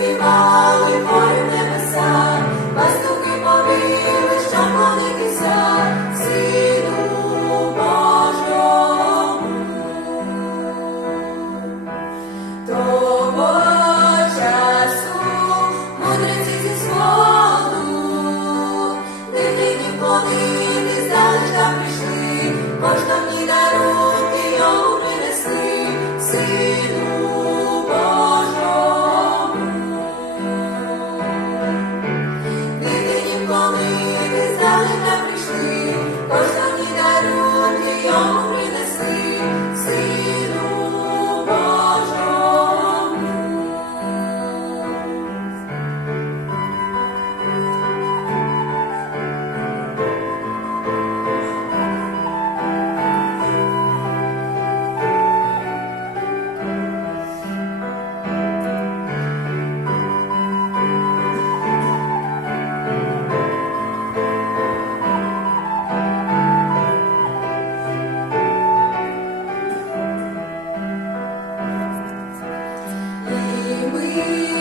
заспівали полю небеса, пастухи повіли, що молитися Сину Божому. Того часу мудреці зі Basta Thank you.